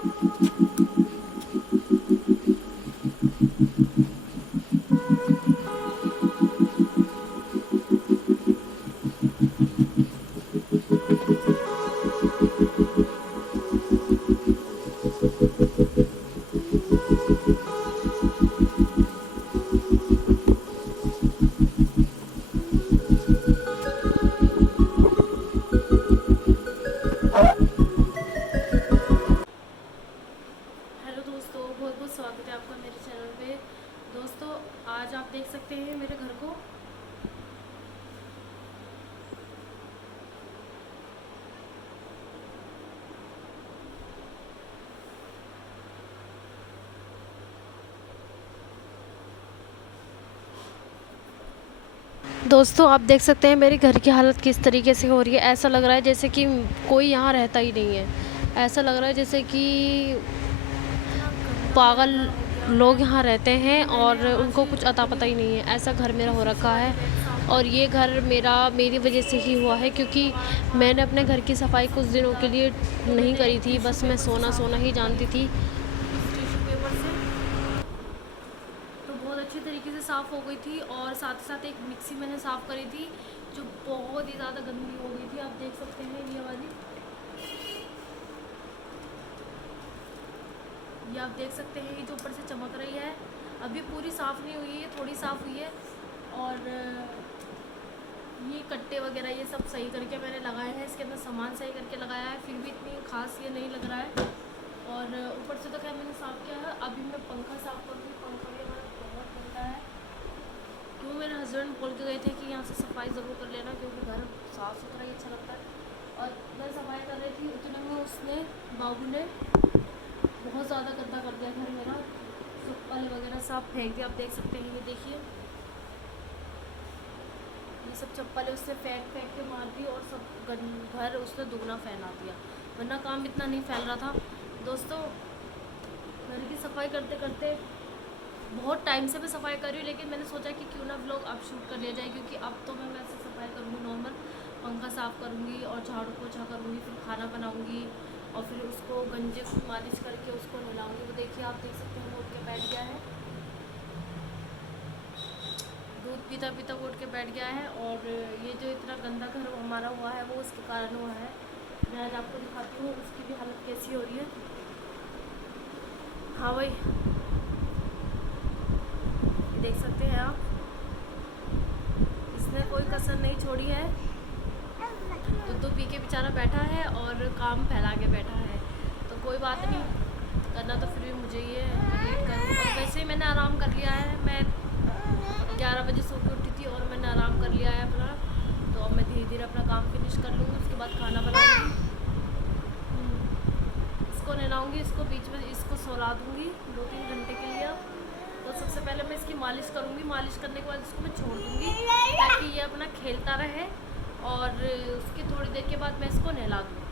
Hello दोस्तों, बहुत बहुत स्वागत है आपका मेरे चैनल पे। दोस्तों, आज आप देख सकते हैं मेरे घर को। दोस्तों, आप देख सकते हैं मेरे घर की हालत किस तरीके से हो रही है। ऐसा लग रहा है जैसे कि कोई यहाँ रहता ही नहीं है। ऐसा लग रहा है जैसे कि पागल लोग यहाँ रहते हैं और उनको कुछ अता पता ही नहीं है। ऐसा घर मेरा हो रखा है और ये घर मेरी वजह से ही हुआ है, क्योंकि मैंने अपने घर की सफाई कुछ दिनों के लिए नहीं करी थी। बस मैं सोना सोना ही जानती थी। टिश्यू पेपर से तो बहुत अच्छी तरीके से साफ़ हो गई थी और साथ ही साथ एक मिक्सी मैंने साफ़ करी थी जो बहुत ही ज़्यादा गंदी हो गई थी। आप देख सकते हैं ये वाली, ये आप देख सकते हैं, ये जो ऊपर से चमक रही है। अभी पूरी साफ़ नहीं हुई है, थोड़ी साफ़ हुई है। और ये कट्टे वगैरह ये सब सही करके मैंने लगाए हैं, इसके अंदर सामान सही करके लगाया है, फिर भी इतनी खास ये नहीं लग रहा है। और ऊपर से तो क्या मैंने साफ़ किया है। अभी मैं पंखा साफ़ करूँगी। पंखा भी हमारा बहुत गंदा है। क्यों मेरे हस्बैंड बोल के गए थे कि यहाँ से सफाई ज़रूर कर लेना, क्योंकि घर साफ़ सुथरा ही अच्छा लगता है। और मैं सफाई कर रही थी, उतने में उसने बाबू ने बहुत ज़्यादा गंदा कर दिया घर मेरा। चप्पल वगैरह सब फेंक दिया। आप देख सकते हैं, ये देखिए, ये सब चप्पलें उसने फेंक फेंक के मार दी और सब घर उसने दुगना फैला दिया, वरना काम इतना नहीं फैल रहा था। दोस्तों, घर की सफाई करते करते बहुत टाइम से मैं सफाई कर रही हूँ, लेकिन मैंने सोचा कि क्यों ना व्लॉग अब शूट कर लिया जाए, क्योंकि अब तो मैं वैसे सफाई करूँगी नॉर्मल, पंखा साफ़ करूँगी और झाड़ू पोछा करूँगी, फिर खाना बनाऊँगी और फिर उसको गंजे को मालिश करके उसको नहलाऊँगी। वो देखिए, आप देख सकते हैं, वो उठ के बैठ गया है, दूध पीता पीता वो उठ के बैठ गया है। और ये जो इतना गंदा घर हमारा हुआ है वो उसके कारण हुआ है। मैं आज आपको दिखाती हूँ उसकी भी हालत कैसी हो रही है। हाँ भाई, ये देख सकते हैं आप, इसने कोई कसर नहीं छोड़ी है। दूध पी के बेचारा बैठा है और काम फैला के बैठा है। तो कोई बात नहीं, करना तो फिर भी मुझे ये लेट कर। और वैसे ही मैंने आराम कर लिया है। मैं 11 बजे सो के उठी थी और मैंने आराम कर लिया है अपना। तो अब मैं धीरे धीरे अपना काम फिनिश कर लूँगी, उसके बाद खाना बनाऊँगी, इसको नहलाऊँगी, इसको बीच में इसको सोला दूँगी 2-3 घंटे के लिए। तो सबसे पहले मैं इसकी मालिश करूँगी। मालिश करने के बाद इसको मैं छोड़ दूँगी ताकि ये अपना खेलता रहे, और उसकी थोड़ी देर के बाद मैं इसको नहला दूँगी।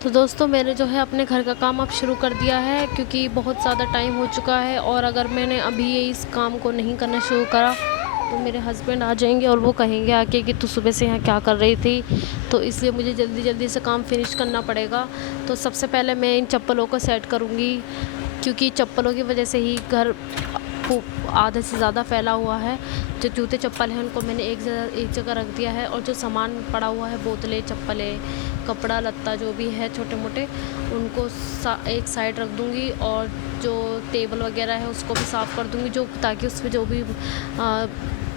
तो दोस्तों, मैंने जो है अपने घर का काम अब शुरू कर दिया है, क्योंकि बहुत ज़्यादा टाइम हो चुका है। और अगर मैंने अभी ये इस काम को नहीं करना शुरू करा तो मेरे हस्बैंड आ जाएंगे और वो कहेंगे आके कि तू सुबह से यहाँ क्या कर रही थी। तो इसलिए मुझे जल्दी जल्दी से काम फिनिश करना पड़ेगा। तो सबसे पहले मैं इन चप्पलों को सेट करूँगी, क्योंकि चप्पलों की वजह से ही घर आधे से ज़्यादा फैला हुआ है। जो जूते चप्पल हैं उनको मैंने एक जगह रख दिया है, और जो सामान पड़ा हुआ है, बोतलें, चप्पलें, कपड़ा लत्ता जो भी है छोटे मोटे, उनको एक साइड रख दूँगी। और जो टेबल वगैरह है उसको भी साफ़ कर दूँगी, जो ताकि उसमें जो भी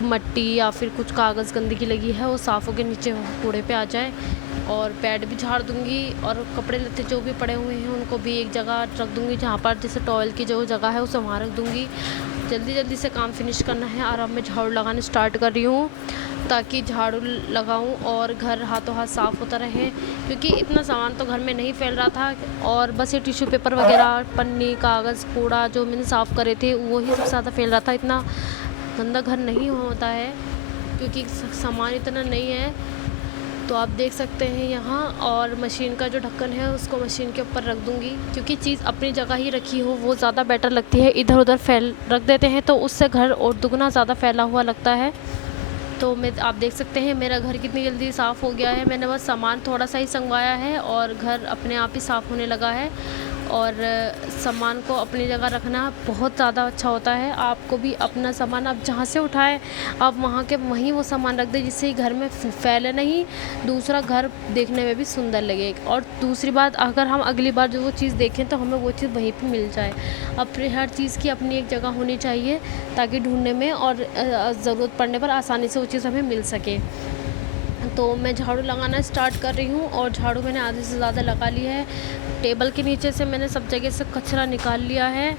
मट्टी या फिर कुछ कागज़ गंदगी लगी है वो साफ़ होकर नीचे कूड़े पे आ जाए। और पैड भी झाड़ दूँगी, और कपड़े लत्ते जो भी पड़े हुए हैं उनको भी एक जगह रख दूँगी, जहाँ पर जैसे टॉवल की जो जगह है उसे वहाँ रख दूँगी। जल्दी जल्दी से काम फिनिश करना है। और अब मैं झाड़ू लगाने स्टार्ट कर रही हूँ, ताकि झाड़ू लगाऊँ और घर हाथों हाथ साफ़ होता रहे, क्योंकि इतना सामान तो घर में नहीं फैल रहा था। और बस ये टिश्यू पेपर वगैरह, पन्नी, कागज़, कूड़ा जो मैंने साफ़ करे थे वो ही सबसे ज़्यादा फैल रहा था। इतना गंदा घर नहीं होता है, क्योंकि सामान इतना नहीं है। तो तो आप देख सकते हैं यहाँ, और मशीन का जो ढक्कन है उसको मशीन के ऊपर रख दूँगी, क्योंकि चीज़ अपनी जगह ही रखी हो वो ज़्यादा बेटर लगती है। इधर उधर फैल रख देते हैं तो उससे घर और दुगना ज़्यादा फैला हुआ लगता है। तो मैं आप देख सकते हैं मेरा घर कितनी जल्दी साफ़ हो गया है। मैंने बस सामान थोड़ा सा ही संगवाया है और घर अपने आप ही साफ़ होने लगा है। और सामान को अपनी जगह रखना बहुत ज़्यादा अच्छा होता है। आपको भी अपना सामान आप जहाँ से उठाएं आप वहाँ के वहीं वो सामान रख दें, जिससे घर में फैले नहीं, दूसरा घर देखने में भी सुंदर लगे। और दूसरी बात, अगर हम अगली बार जो वो चीज़ देखें तो हमें वो चीज़ वहीं पे मिल जाए। अपनी हर चीज़ की अपनी एक जगह होनी चाहिए, ताकि ढूंढने में और ज़रूरत पड़ने पर आसानी से वो चीज़ हमें मिल सके। तो मैं झाड़ू लगाना स्टार्ट कर रही हूँ, और झाड़ू मैंने आधे से ज़्यादा लगा ली है। टेबल के नीचे से मैंने सब जगह से कचरा निकाल लिया है,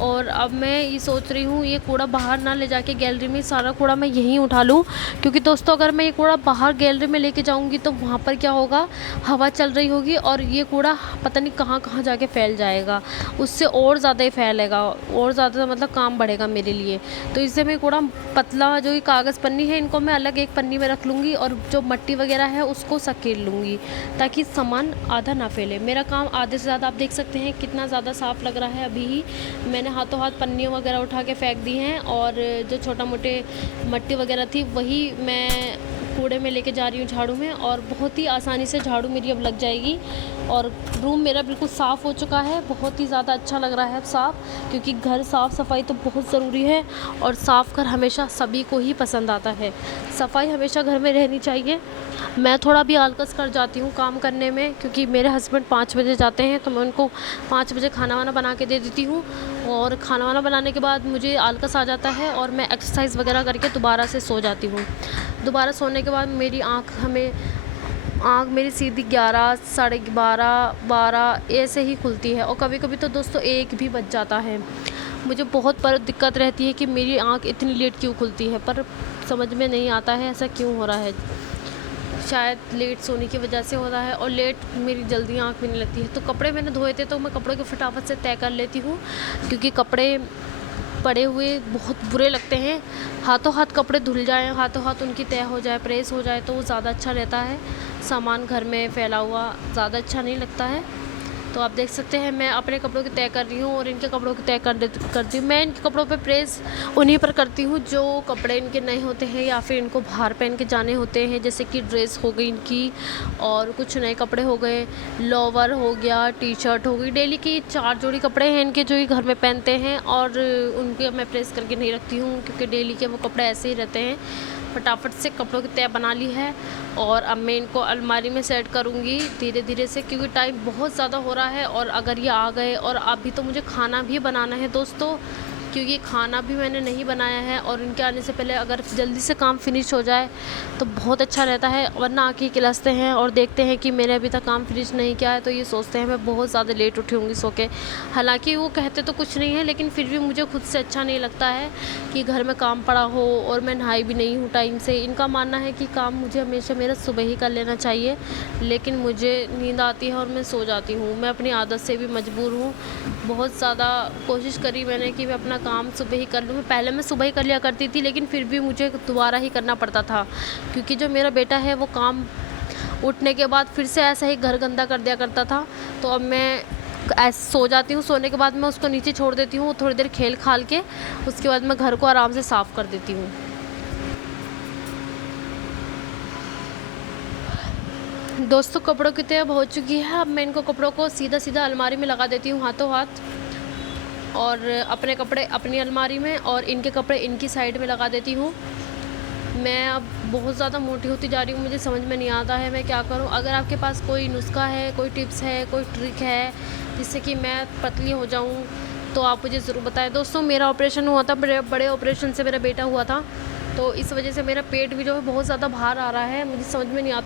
और अब मैं ये सोच रही हूँ ये कूड़ा बाहर ना ले जाके गैलरी में, सारा कूड़ा मैं यहीं उठा लूँ। क्योंकि दोस्तों अगर मैं ये कूड़ा बाहर गैलरी में लेके जाऊँगी तो वहाँ पर क्या होगा, हवा चल रही होगी और ये कूड़ा पता नहीं कहाँ कहाँ जाके फैल जाएगा, उससे और ज़्यादा ही फैलेगा, और ज़्यादा मतलब काम बढ़ेगा मेरे लिए। तो इससे मैं कूड़ा पतला जो ये कागज़ पन्नी है इनको मैं अलग एक पन्नी में रख लूँगी, और जो मट्टी वगैरह है उसको सकेल लूँगी, ताकि सामान आधा ना फैले। मेरा काम आधे से ज़्यादा, आप देख सकते हैं कितना ज़्यादा साफ़ लग रहा है। अभी ही मैंने हाथों हाथ पन्नियाँ वगैरह उठा के फेंक दी हैं, और जो छोटा मोटे मट्टी वगैरह थी वही मैं कूड़े में लेके जा रही हूँ झाड़ू में, और बहुत ही आसानी से झाड़ू मेरी अब लग जाएगी। और रूम मेरा बिल्कुल साफ़ हो चुका है, बहुत ही ज़्यादा अच्छा लग रहा है अब साफ़, क्योंकि घर साफ़ सफाई तो बहुत ज़रूरी है, और साफ़ घर हमेशा सभी को ही पसंद आता है। सफाई हमेशा घर में रहनी चाहिए। मैं थोड़ा भी आलकस कर जाती हूँ काम करने में, क्योंकि मेरे हस्बैंड 5 बजे जाते हैं, तो मैं उनको 5 बजे खाना वाना बना के दे देती हूँ, और खाना वाना बनाने के बाद मुझे आलकस आ जाता है और मैं एक्सरसाइज़ वगैरह करके दोबारा से सो जाती हूँ। दोबारा सोने के बाद मेरी आँख मेरी सीधी 11, साढ़े 12 ऐसे ही खुलती है, और कभी कभी तो दोस्तों 1 भी बज जाता है। मुझे बहुत पर दिक्कत रहती है कि मेरी आँख इतनी लेट क्यों खुलती है, पर समझ में नहीं आता है ऐसा क्यों हो रहा है। शायद लेट सोने की वजह से हो रहा है, और लेट मेरी जल्दी आँख भी नहीं लगती है। तो कपड़े मैंने धोए थे तो मैं कपड़ों को फटाफट से तय कर लेती हूँ, क्योंकि कपड़े पड़े हुए बहुत बुरे लगते हैं। हाथों हाथ कपड़े धुल जाएं, हाथों हाथ उनकी तय हो जाए, प्रेस हो जाए, तो वो ज़्यादा अच्छा रहता है। सामान घर में फैला हुआ ज़्यादा अच्छा नहीं लगता है। तो आप देख सकते हैं मैं अपने कपड़ों की तय कर रही हूँ, और इनके कपड़ों की तय करती हूँ। मैं इनके कपड़ों पे प्रेस उन्हीं पर करती हूँ जो कपड़े इनके नए होते हैं, या फिर इनको बाहर पहन के जाने होते हैं, जैसे कि ड्रेस हो गई इनकी, और कुछ नए कपड़े हो गए, लोवर हो गया, टी शर्ट हो गई। डेली की 4 जोड़ी कपड़े हैं इनके जो ये घर में पहनते हैं, और उनके मैं प्रेस करके नहीं रखती हूँ, क्योंकि डेली के वो कपड़े ऐसे ही रहते हैं। फटाफट से कपड़ों की तय बना ली है, और अब मैं इनको अलमारी में सेट करूँगी धीरे धीरे से, क्योंकि टाइम बहुत ज़्यादा हो रहा है। और अगर ये आ गए, और अभी तो मुझे खाना भी बनाना है दोस्तों, क्योंकि खाना भी मैंने नहीं बनाया है, और इनके आने से पहले अगर जल्दी से काम फिनिश हो जाए तो बहुत अच्छा रहता है। वरना आके किलसते हैं और देखते हैं कि मैंने अभी तक काम फिनिश नहीं किया है, तो ये सोचते हैं मैं बहुत ज़्यादा लेट उठी होंगी सो के। हालांकि वो कहते तो कुछ नहीं है, लेकिन फिर भी मुझे खुद से अच्छा नहीं लगता है कि घर में काम पड़ा हो और मैं नहाई भी नहीं हूँ टाइम से। इनका मानना है कि काम मुझे हमेशा मेरा सुबह ही कर लेना चाहिए, लेकिन मुझे नींद आती है और मैं सो जाती हूँ। मैं अपनी आदत से भी मजबूर हूँ। बहुत ज़्यादा कोशिश करी मैंने कि मैं अपना काम सुबह ही कर लूँ। पहले मैं सुबह ही कर लिया करती थी, लेकिन फिर भी मुझे दोबारा ही करना पड़ता था, क्योंकि जो मेरा बेटा है वो काम उठने के बाद फिर से ऐसा ही घर गंदा कर दिया करता था। तो अब मैं ऐसे सो जाती हूँ, सोने के बाद मैं उसको नीचे छोड़ देती हूँ थोड़ी देर खेल खाल के, उसके बाद मैं घर को आराम से साफ़ कर देती हूँ। दोस्तों कपड़ों की तय हो चुकी है, अब मैं इनको कपड़ों को सीधा सीधा अलमारी में लगा देती हूँ हाथों हाथ, और अपने कपड़े अपनी अलमारी में और इनके कपड़े इनकी साइड में लगा देती हूँ। मैं अब बहुत ज़्यादा मोटी होती जा रही हूँ, मुझे समझ में नहीं आता है मैं क्या करूँ। अगर आपके पास कोई नुस्खा है, कोई टिप्स है, कोई ट्रिक है जिससे कि मैं पतली हो जाऊँ, तो आप मुझे ज़रूर बताएं। दोस्तों मेरा ऑपरेशन हुआ था, बड़े ऑपरेशन से मेरा बेटा हुआ था, तो इस वजह से मेरा पेट भी जो है बहुत ज़्यादा बाहर आ रहा है। मुझे समझ में नहीं आता